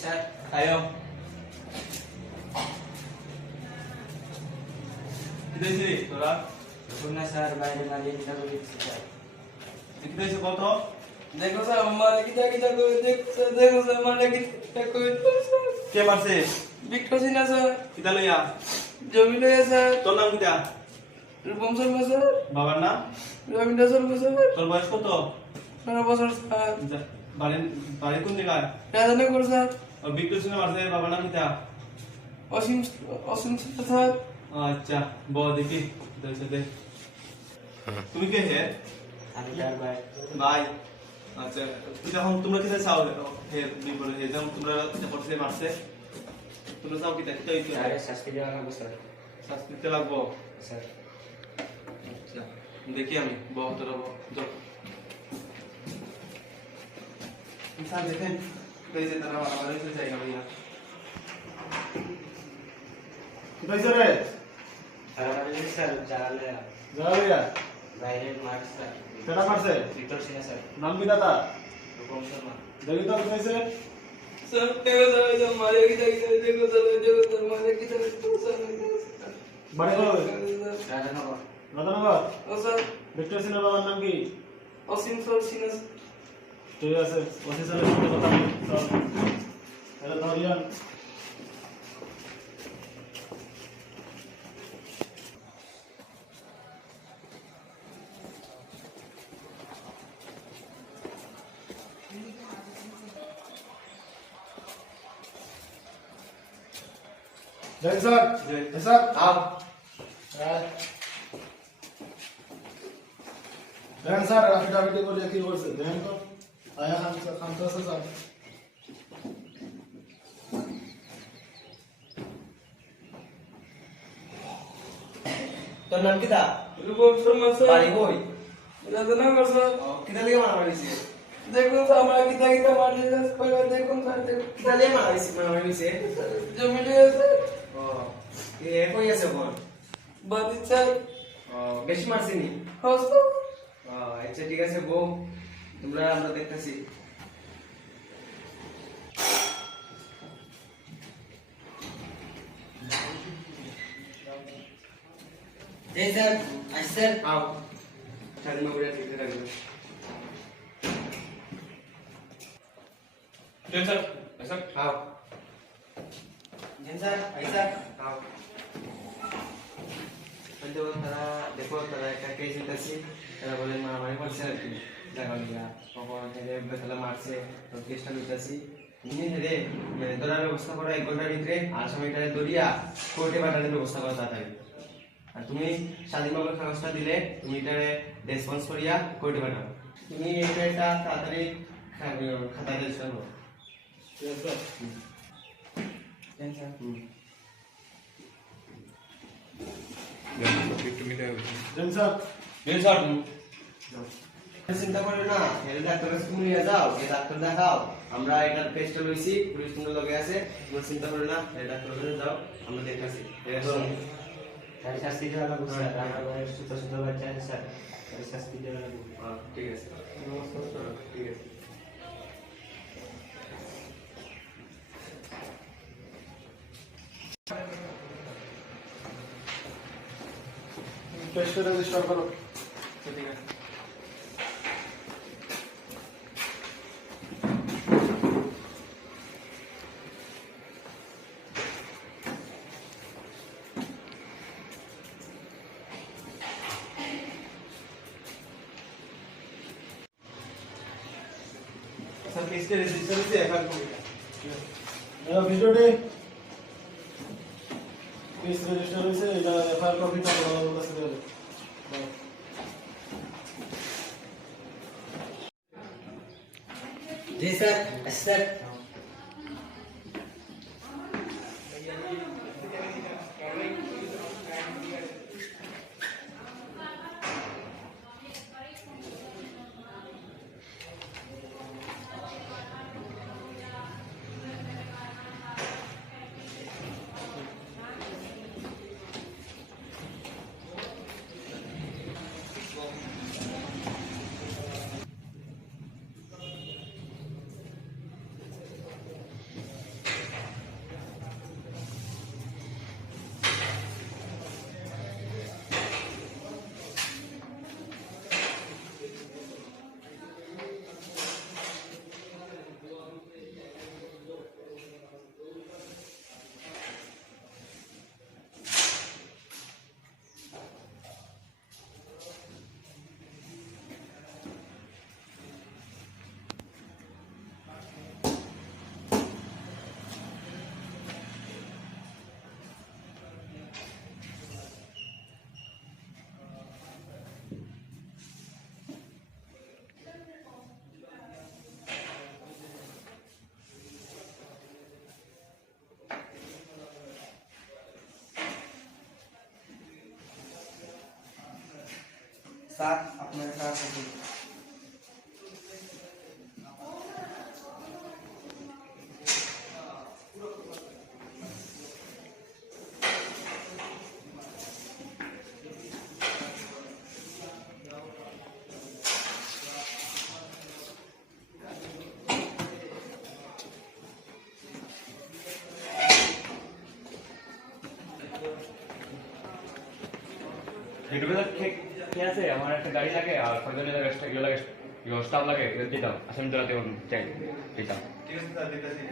Sir আয়ো কিদেছি তোরা শুননা sir বাইরে মালিক যাবে স্যার কিদেছি কত দেখো স্যার মালিক কিটা করে দেখো স্যার মালিক কিটা করে কে মারছে বিক্রম সিনহা স্যার কিতা লইয়া জমি লইয়া স্যার তোর নাম কিতা রূপম শর্মা স্যার বাবার নাম রবীন্দ্র শর্মা স্যার তোর বয়স কত 12 বছর স্যার বাড়ি বাড়ি কোন জায়গায় রাজনগর স্যার বিক্রম সিনহা মারছে বাবার নাম কিতা অসীম অসীম স্যার আচ্ছা বল দেখি দেখে দে তুমি কে হে আমি তার ভাই ভাই আচ্ছা যখন তোমরা কিতা চাও হে বিপরে হে যখন তোমরা করছে মারছে তোমরা চাও কিতা কিতা হইতো আরে শাস্তি দেওয়া লাগবে স্যার শাস্তি দিতে লাগবো স্যার আচ্ছা দেখি আমি বহুত রব যাও স্যার দেখেন এই যে তারা আমার এসে জায়গা ভাইয়া কিতাইছে রে স্যার আমাদের স্যার জানালে যাওয়া বাইরে মার স্যার কেটা মারছে বিক্রম সিনহা স্যার নাম কি দাদা রূপম শর্মা দেখি তো কিতাইছে স্যার দেখো স্যার মালিক দেখো স্যার মালিক কিটা স্যার বাড়ি কই রাজনগর রাধানগর ও স্যার বিক্রম সিনহার বাবার নাম কি অসীম স্যার সিনহা ঠিক আছে অফিসারের সাথে কথা বলি চল এটা ধরিয়ান जय सर जय सर আও जय सर एफिडेविट को लेके और से ध्यान तो आया हम तो सर তোর নাম কিতা রূপম শর্মা বাড়ি স্যার কই রাজনগর স্যার কিতা লিগে মারা মারিছি দেখুন স্যার আমার কিটা মারলে স্যার দেখুন স্যার দেখুন কিতা লিগে মারা মারিছে জমি লইয়া স্যার ও এ কই আছে কোন বাদি স্যার ও বেশি মারছিনি হস্ত ও আচ্ছা ঠিক আছে বউ তোমরা আমরা দেখতাছি এই স্যার আই স্যার আও স্বাধীন বাবুরা ঠিক রাখবে দেন স্যার স্যার আও জি স্যার আই স্যার আও বলতে তারা দেখো তারা একটা কেস নিতেছি তারা বলে মারামারি করছে আর কি দেখা গিয়া কখন হেরে বেতলা মারছে তো কেসটা নিতেছি নিয়ে হেরে ধরার ব্যবস্থা করো 1 ঘন্টার ভিতরে আর সময়টা দরিয়া কোর্টে পাঠানোর ব্যবস্থা করো তাড়াতাড়ি আর তুমি স্বাধীনভাবে কাগজটা দিলে তুমি এটারে রেসপন্স করিয়া কোর্টে পাঠাও তুমি এটা তাড়াতাড়ি খাতায় রেজিস্টার করো ठीक है सर জি স্যার जय सर দেন স্যার চিন্তা করো না হেরে ডাক্তারের কাছে তুমি নিয়ে যাও এই ডাক্তার দেখাও আমরা এটার পেস্টটা লইছি পুলিশ তোমার লগে আছে তুমি চিন্তা করো না এই ডাক্তারের কাছে যাও আমরা দেখতাছি স্যার শাস্তি দেওয়া লাগবে স্যার আমার ভাই সুতো সুতো বাচ্চা আছে স্যার স্যার শাস্তি দেওয়া লাগবে ঠিক আছে ঠিক আছে टेस्ट रजिस्टर करो ঠিক আছে স্যার কেসটা রেজিস্টার হইছে এফআইআর কপি मेरा वीडियो डे केस रजिस्टर হইছে এটা এফআইআর কপিটা আমার কাছে দেবে জি স্যার স্যার স্যার আপনার স্যার আছে ঠিক আছে আমার একটা গাড়ি লাগে আর ফাইনালি লাগে স্টাফ লাগে দিতাম আসামি ধরাতে চাই দিতাম ঠিক আছে স্যার দিতেছি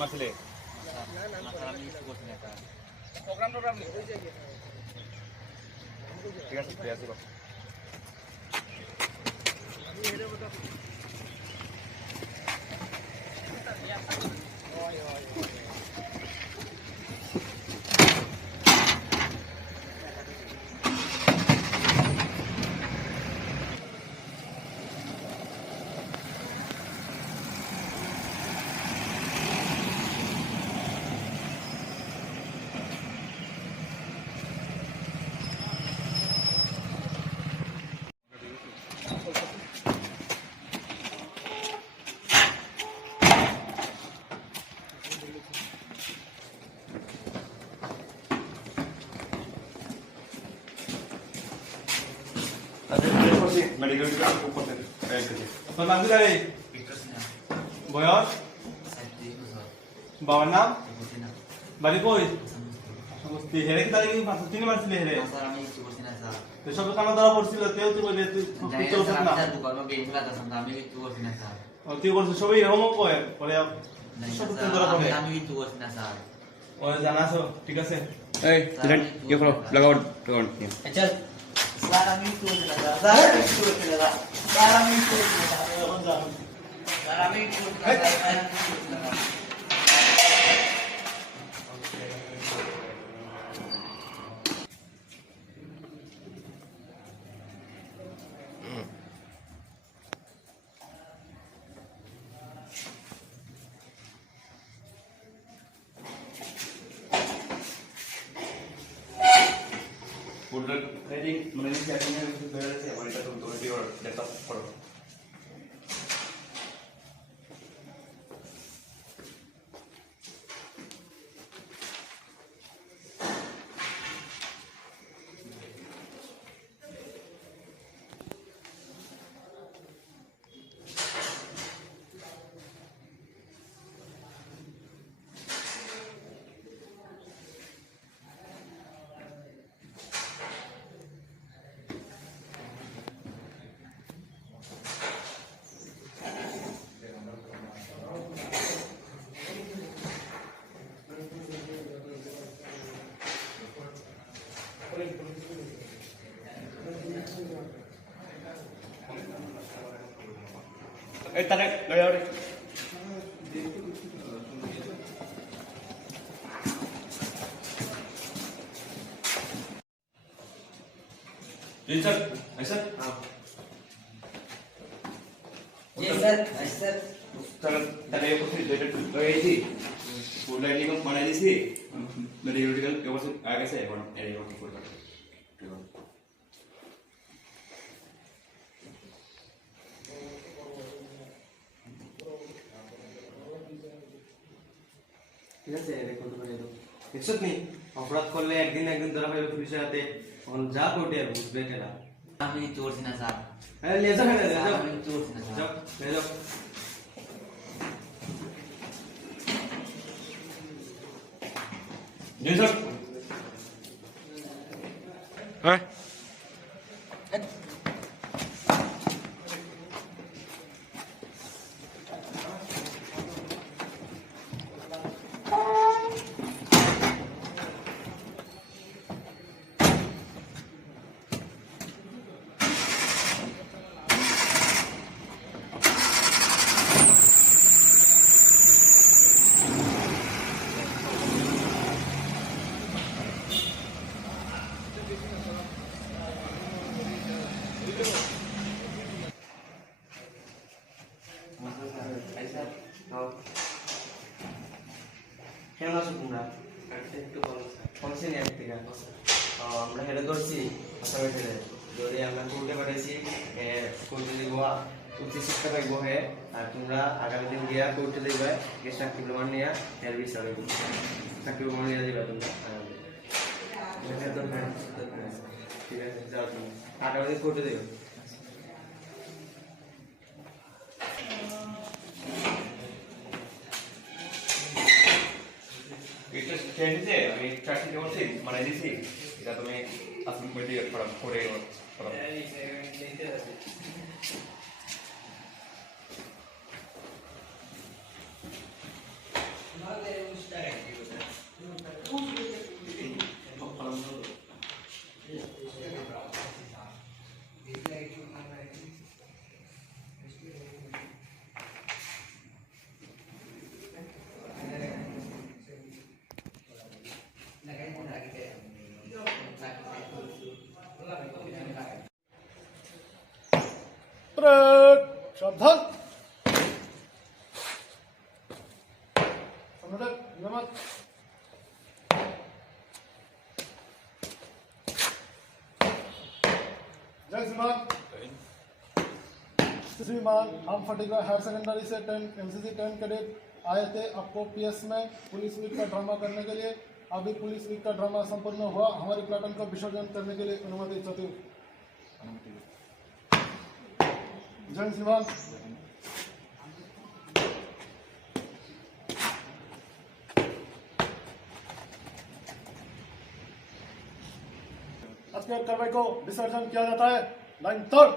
মাসলে ঠিক আছে ঠিক আছে মেডিকেল করতে তোর নাম কি রে বয়স বাবার নাম বাড়ি কই সমস্ত হেরে কি তারিখ চিনি মারছিলি হেরে স্যার আমি কিছু করছি না স্যার তো সব কাম ধরা পড়ছিল তেও তুই বলে তুই কিছু করছিস না স্যার দোকানে গেম খেলাতেছিলাম আমি কিছু করছি না স্যার তুই করছিস সবাই এরকম কয় পরে সব কিছু ধরা পড়ে আমি কিছু করছি না স্যার ওই জানাছো ঠিক আছে এই ইয়ে করো লাগাও আচ্ছা স্যার আমি কিছু করছি না স্যার আমি কিছু করছি না স্যার আমি কিছু করছি না স্যার আমি কিছু করছি না স্যার ফুলটার রেডিং মানে সেটিং এর কিছু বের আছে আমার এটা তুমি তৈরি করো দেখো করো এই তারে লাগাও রে जी सर ऐसा जी सर सर सर तले को फिर डेट गई थी फुल लाइन को बना दी थी मेरे यूटिकल के ऊपर से आगे से वन एरिया को फुल कर ঠিক আছে দেখো তো ভাই দেখছো নি অপরাধ করলে একদিন একদিন ধরা পাইবে পুলিশের হাতে এখন যা কোর্টে আর বুঝবে কেনা আমি কিছু করছি না স্যার अरे ले जाओ ले স্যার, जाओ আমি কিচ্ছু করছি না স্যার। जाओ ले जाओ जी सर हाँ কেমন আছো তোমরা একটু ভালো স্যার। ফোনসেন এক থেকে আমরা হেরে ধরছি আসামে ফেলে যদি আমরা কোর্টে পাঠাইছি কোর্টে দিব উচ্চ শিক্ষা পাইব হে আর তোমরা আগামী দিন গিয়া কোর্টে দিবে গিয়ে চাকরি প্রমাণ নিয়ে এর বিষয়ে চাকরি প্রমাণ নিয়ে দিবে তোমরা ঠিক আছে যাও তুমি আগামী দিন কোর্টে দিবে এটা খেয়েছে আমি চাকরি করছি মানে দিছি এটা তুমি আসলে বইটি করে করো সাবধান সম্রাট নামাজ जय श्रीमान श्रीमान हम फटीका हायर सेकेंडरी से 10 एमसीसी 10 कैडेट आए थे आपको पीएस में पुलिस वीक का ड्रामा करने के लिए अभी पुलिस वीक का ड्रामा संपन्न हुआ हमारे प्लाटून को विसर्जन करने के लिए अनुमति चाहती हूँ जय श्रीमान आज के कार्रवाई को विसर्जन किया जाता है लाइन तोड़